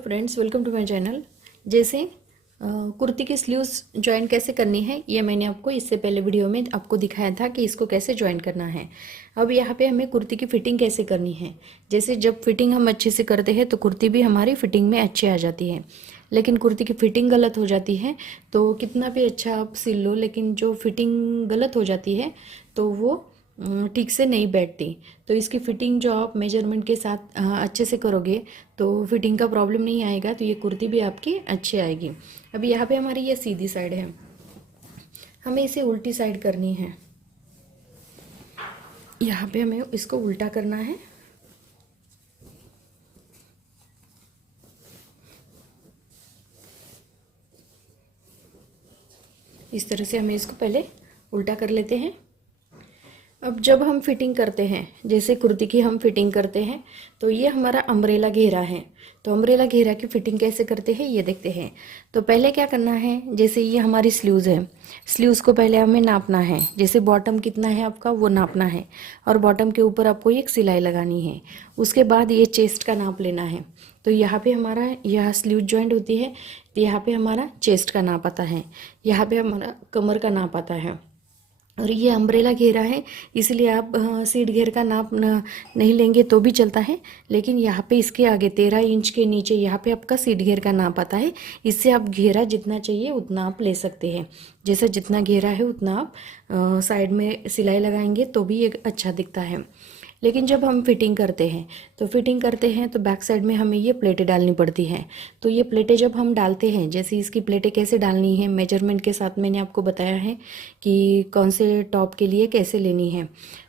Friends, welcome to my channel. जैसे कुर्ती की sleeves join कैसे करनी है, ये मैंने आपको इससे पहले वीडियो में आपको दिखाया था कि इसको कैसे ज्वाइन करना है। अब यहाँ पे हमें कुर्ती की फिटिंग कैसे करनी है। जैसे जब फिटिंग हम अच्छे से करते हैं तो कुर्ती भी हमारी फिटिंग में अच्छी आ जाती है। लेकिन कुर्ती की फिटिंग गलत हो जाती है तो कितना भी अच्छा आप सिल लो, लेकिन जो फिटिंग गलत हो जाती है तो वो ठीक से नहीं बैठती। तो इसकी फिटिंग जो आप मेजरमेंट के साथ अच्छे से करोगे तो फिटिंग का प्रॉब्लम नहीं आएगा, तो ये कुर्ती भी आपकी अच्छी आएगी। अभी यहाँ पे हमारी ये सीधी साइड है, हमें इसे उल्टी साइड करनी है। यहाँ पे हमें इसको उल्टा करना है। इस तरह से हमें इसको पहले उल्टा कर लेते हैं। अब जब हम फिटिंग करते हैं, जैसे कुर्ती की हम फिटिंग करते हैं, तो ये हमारा अम्ब्रेला घेरा है। तो अम्ब्रेला घेरा की फिटिंग कैसे करते हैं ये देखते हैं। तो पहले क्या करना है, जैसे ये हमारी स्लीव्स है, स्लीव्स को पहले हमें नापना है। जैसे बॉटम कितना है आपका वो नापना है, और बॉटम के ऊपर आपको एक सिलाई लगानी है। उसके बाद ये चेस्ट का नाप लेना है। तो यहाँ पे हमारा यह स्लीव जॉइंट होती है, तो यहाँ पे हमारा चेस्ट का नाप आता है, यहाँ पे हमारा कमर का नाप आता है। और ये अम्ब्रेला घेरा है, इसलिए आप सीट घेर का नाप नहीं लेंगे तो भी चलता है, लेकिन यहाँ पे इसके आगे 13 इंच के नीचे यहाँ पे आपका सीट घेर का नाप आता है। इससे आप घेरा जितना चाहिए उतना आप ले सकते हैं। जैसे जितना घेरा है उतना आप साइड में सिलाई लगाएंगे तो भी एक अच्छा दिखता है। लेकिन जब हम फिटिंग करते हैं तो बैक साइड में हमें ये प्लेटें डालनी पड़ती हैं। तो ये प्लेटें जब हम डालते हैं, जैसे इसकी प्लेटें कैसे डालनी है मेजरमेंट के साथ मैंने आपको बताया है कि कौन से टॉप के लिए कैसे लेनी है।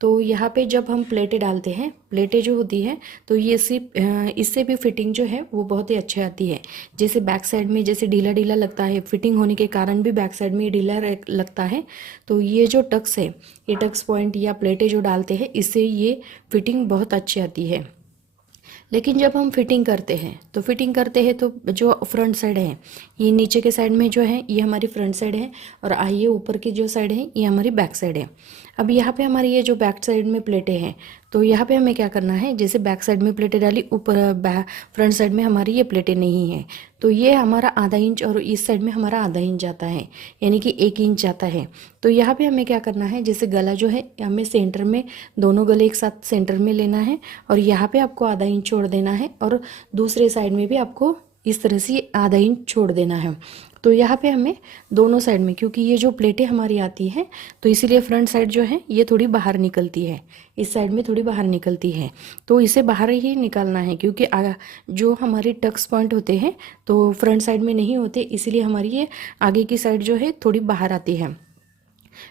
तो यहाँ पे जब हम प्लेटें डालते हैं, प्लेटें जो होती है तो ये सिर्फ इससे भी फिटिंग जो है वो बहुत ही अच्छी आती है। जैसे बैक साइड में जैसे ढीला ढीला लगता है, फिटिंग होने के कारण भी बैक साइड में ढीला लगता है। तो ये जो टक्स है, ये टक्स पॉइंट या प्लेटें जो डालते हैं, इससे ये फिटिंग बहुत अच्छी आती है। लेकिन जब हम फिटिंग करते हैं तो जो फ्रंट साइड है, ये नीचे के साइड में जो है ये हमारी फ्रंट साइड है, और ये ऊपर की जो साइड है ये हमारी बैक साइड है। अब यहाँ पे हमारी ये जो बैक साइड में प्लेटें हैं, तो यहाँ पे हमें क्या करना है, जैसे बैक साइड में प्लेटें डाली, ऊपर फ्रंट साइड में हमारी ये प्लेटें नहीं हैं, तो ये हमारा आधा इंच और इस साइड में हमारा आधा इंच जाता है, यानी कि 1 इंच जाता है। तो यहाँ पे हमें क्या करना है, जैसे गला जो है हमें सेंटर में, दोनों गले एक साथ सेंटर में लेना है, और यहाँ पे आपको आधा इंच छोड़ देना है, और दूसरे साइड में भी आपको इस तरह से आधा इंच छोड़ देना है। तो यहाँ पे हमें दोनों साइड में, क्योंकि ये जो प्लेटें हमारी आती हैं तो इसीलिए फ्रंट साइड जो है ये थोड़ी बाहर निकलती है, इस साइड में थोड़ी बाहर निकलती है, तो इसे बाहर ही निकालना है। क्योंकि जो हमारे टक्स पॉइंट होते हैं तो फ्रंट साइड में नहीं होते, इसीलिए हमारी ये आगे की साइड जो है थोड़ी बाहर आती है।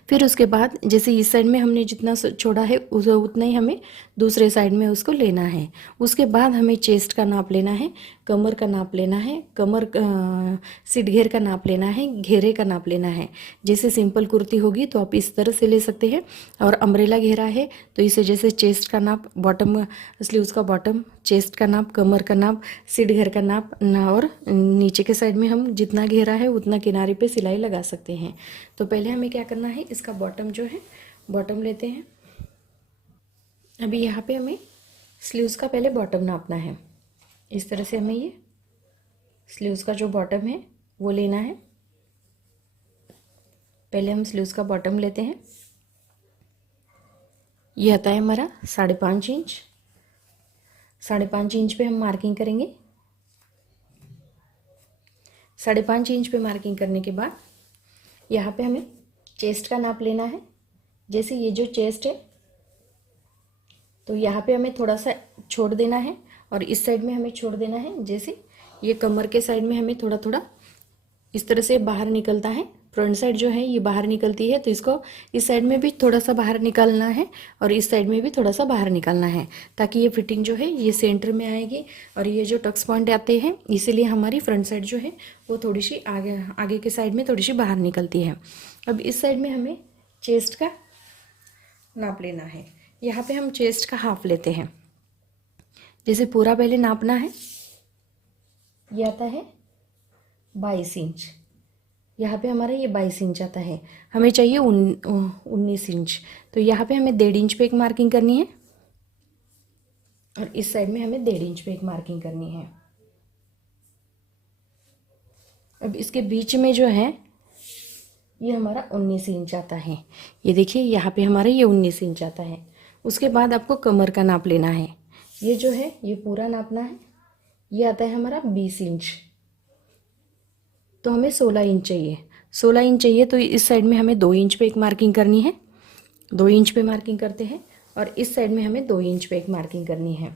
फिर उसके बाद जैसे इस साइड में हमने जितना छोड़ा है उतना ही हमें दूसरे साइड में उसको लेना है। उसके बाद हमें चेस्ट का नाप लेना है, कमर का नाप लेना है, सीट घेर का नाप लेना है, घेरे का नाप लेना है। जैसे सिंपल कुर्ती होगी तो आप इस तरह से ले सकते हैं, और अम्ब्रेला घेरा है तो इसे जैसे चेस्ट का नाप, बॉटम स्लीव्स का बॉटम, चेस्ट का नाप, कमर का नाप, सीट घेर का नाप और नीचे के साइड में हम जितना घेरा है उतना किनारे पे सिलाई लगा सकते हैं। तो पहले हमें क्या करना है, इसका बॉटम जो है बॉटम लेते हैं। अभी यहाँ पे हमें स्लीव्स का पहले बॉटम नापना है। इस तरह से हमें ये स्लीव्स का जो बॉटम है वो लेना है। पहले हम स्लीव्स का बॉटम लेते हैं। ये आता है हमारा 5.5 इंच। 5.5 इंच पे हम मार्किंग करेंगे। 5.5 इंच पे मार्किंग करने के बाद यहाँ पे हमें चेस्ट का नाप लेना है। जैसे ये जो चेस्ट है तो यहाँ पे हमें थोड़ा सा छोड़ देना है, और इस साइड में हमें छोड़ देना है। जैसे ये कमर के साइड में हमें थोड़ा थोड़ा इस तरह से बाहर निकलता है, फ्रंट साइड जो है ये बाहर निकलती है, तो इसको इस साइड में भी थोड़ा सा बाहर निकालना है, और इस साइड में भी थोड़ा सा बाहर निकालना है, ताकि ये फिटिंग जो है ये सेंटर में आएगी। और ये जो टक्स पॉइंट आते हैं इसीलिए हमारी फ्रंट साइड जो है वो थोड़ी सी आगे के साइड में थोड़ी सी बाहर निकलती है। अब इस साइड में हमें चेस्ट का नाप लेना है। यहाँ पे हम चेस्ट का हाफ लेते हैं। जैसे पूरा पहले नापना है, ये आता है 22 इंच। यहाँ पे हमारा ये 22 इंच आता है, हमें चाहिए 19 इंच। तो यहाँ पे हमें 1.5 इंच पे एक मार्किंग करनी है, और इस साइड में हमें 1.5 इंच पे एक मार्किंग करनी है। अब इसके बीच में जो है ये हमारा 19 इंच आता है। ये देखिए यहाँ पे हमारा ये 19 इंच आता है। उसके बाद आपको कमर का नाप लेना है। ये जो है ये पूरा नापना है। ये आता है हमारा 20 इंच, तो हमें 16 इंच चाहिए। 16 इंच चाहिए तो इस साइड में हमें 2 इंच पे एक मार्किंग करनी है। 2 इंच पे मार्किंग करते हैं और इस साइड में हमें 2 इंच पे एक मार्किंग करनी है,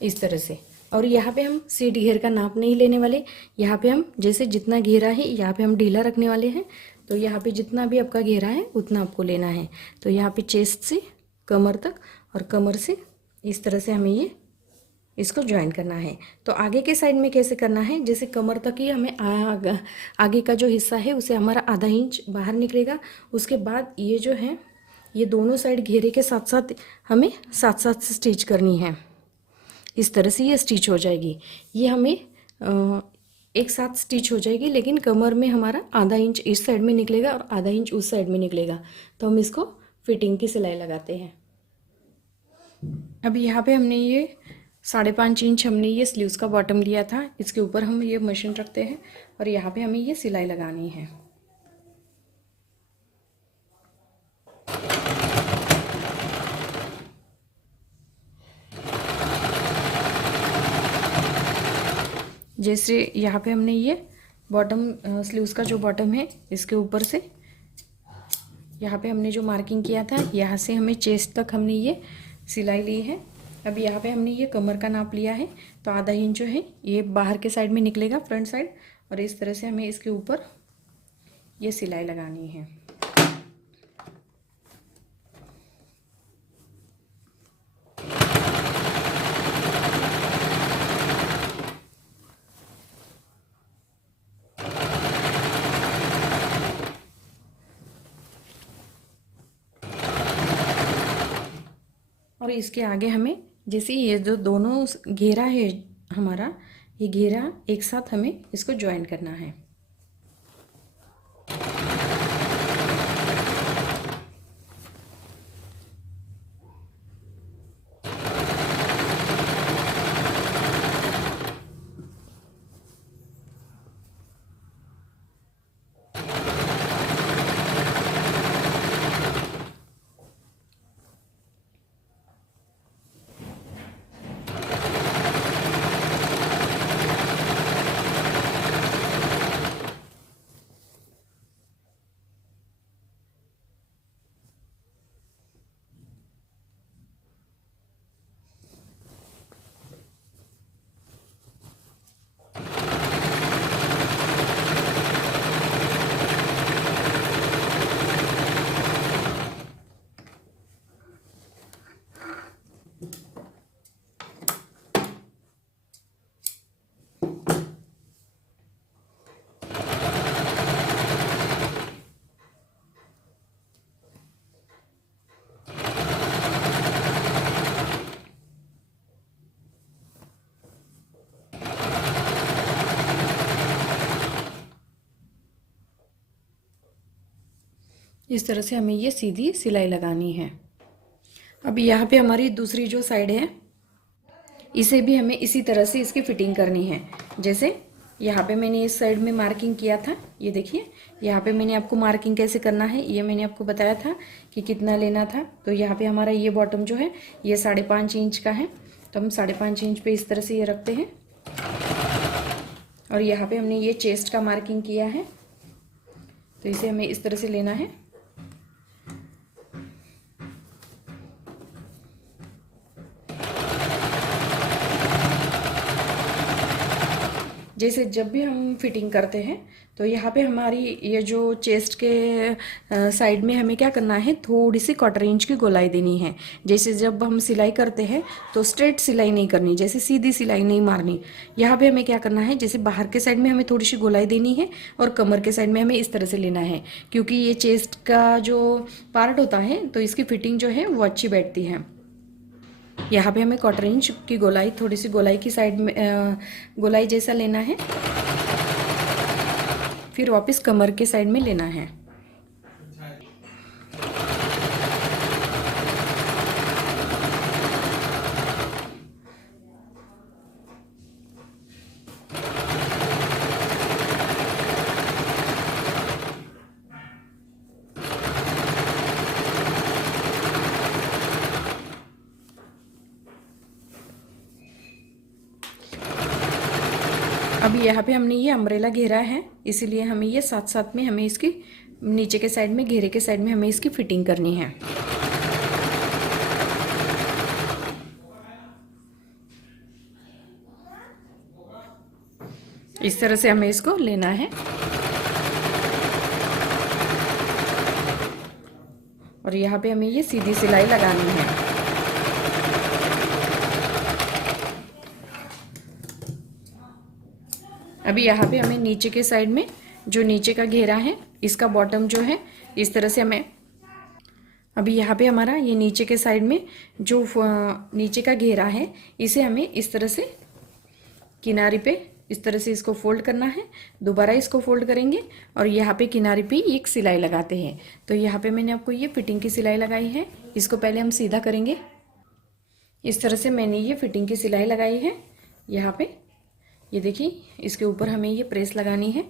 इस तरह से। और यहाँ पे हम सीट घेर का नाप नहीं लेने वाले। यहाँ पे हम जैसे जितना घेरा है यहाँ पे हम ढीला रखने वाले हैं। तो यहाँ पे जितना भी आपका घेरा है उतना आपको लेना है। तो यहाँ पे चेस्ट से कमर तक और कमर से इस तरह से हमें ये इसको ज्वाइन करना है। तो आगे के साइड में कैसे करना है, जैसे कमर तक ही हमें आगे का जो हिस्सा है उसे हमारा आधा इंच बाहर निकलेगा। उसके बाद ये जो है ये दोनों साइड घेरे के साथ साथ हमें साथ साथ स्टिच करनी है। इस तरह से ये स्टिच हो जाएगी। ये हमें एक साथ स्टिच हो जाएगी, लेकिन कमर में हमारा आधा इंच इस साइड में निकलेगा और आधा इंच उस साइड में निकलेगा। तो हम इसको फिटिंग की सिलाई लगाते हैं। अब यहाँ पे हमने ये 5.5 इंच हमने ये स्लीव्स का बॉटम लिया था। इसके ऊपर हम ये मशीन रखते हैं और यहाँ पे हमें ये सिलाई लगानी है। जैसे यहाँ पे हमने ये बॉटम स्लीव्स का जो बॉटम है इसके ऊपर से यहाँ पे हमने जो मार्किंग किया था यहाँ से हमें चेस्ट तक हमने ये सिलाई ली है। अब यहाँ पे हमने ये कमर का नाप लिया है, तो आधा इंच जो है ये बाहर के साइड में निकलेगा, फ्रंट साइड। और इस तरह से हमें इसके ऊपर ये सिलाई लगानी है। और इसके आगे हमें जैसे ये जो दोनों घेरा है हमारा, ये घेरा एक साथ हमें इसको ज्वाइन करना है। इस तरह से हमें ये सीधी सिलाई लगानी है। अब यहाँ पे हमारी दूसरी जो साइड है इसे भी हमें इसी तरह से इसकी फिटिंग करनी है। जैसे यहाँ पे मैंने इस साइड में मार्किंग किया था, ये देखिए यहाँ पे मैंने आपको मार्किंग कैसे करना है ये मैंने आपको बताया था कि कितना लेना था। तो यहाँ पे हमारा ये बॉटम जो है ये 5.5 इंच का है, तो हम 5.5 इंच पे इस तरह से ये रखते हैं। और यहाँ पे हमने ये चेस्ट का मार्किंग किया है, तो इसे हमें इस तरह से लेना है। जैसे जब भी हम फिटिंग करते हैं तो यहाँ पे हमारी ये जो चेस्ट के साइड में हमें क्या करना है, थोड़ी सी 1/4 इंच की गोलाई देनी है। जैसे जब हम सिलाई करते हैं तो स्ट्रेट सिलाई नहीं करनी, जैसे सीधी सिलाई नहीं मारनी। यहाँ पे हमें क्या करना है, जैसे बाहर के साइड में हमें थोड़ी सी गोलाई देनी है और कमर के साइड में हमें इस तरह से लेना है, क्योंकि ये चेस्ट का जो पार्ट होता है तो इसकी फिटिंग जो है वो अच्छी बैठती है। यहाँ पे हमें 1/4 इंच की गोलाई, थोड़ी सी गोलाई की साइड में गोलाई जैसा लेना है, फिर वापस कमर के साइड में लेना है। अब यहाँ पे हमने ये अम्ब्रेला घेरा है, इसीलिए हमें ये साथ साथ में हमें इसकी नीचे के साइड में, घेरे के साइड में हमें इसकी फिटिंग करनी है। इस तरह से हमें इसको लेना है और यहाँ पे हमें ये सीधी सिलाई लगानी है। अभी यहाँ पे हमें नीचे के साइड में जो नीचे का घेरा है, इसका बॉटम जो है इस तरह से हमें, अभी यहाँ पे हमारा ये नीचे के साइड में जो नीचे का घेरा है, इसे हमें इस तरह से किनारे पे इस तरह से इसको फोल्ड करना है। दोबारा इसको फोल्ड करेंगे और यहाँ पे किनारे पे एक सिलाई लगाते हैं। तो यहाँ पे मैंने आपको ये फिटिंग की सिलाई लगाई है, इसको पहले हम सीधा करेंगे। इस तरह से मैंने ये फिटिंग की सिलाई लगाई है। यहाँ पे ये देखिए, इसके ऊपर हमें ये प्रेस लगानी है।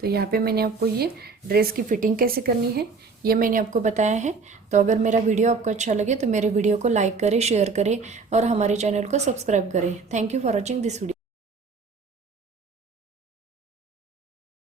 तो यहाँ पे मैंने आपको ये ड्रेस की फिटिंग कैसे करनी है ये मैंने आपको बताया है। तो अगर मेरा वीडियो आपको अच्छा लगे तो मेरे वीडियो को लाइक करें, शेयर करें और हमारे चैनल को सब्सक्राइब करें। Thank you for watching this video.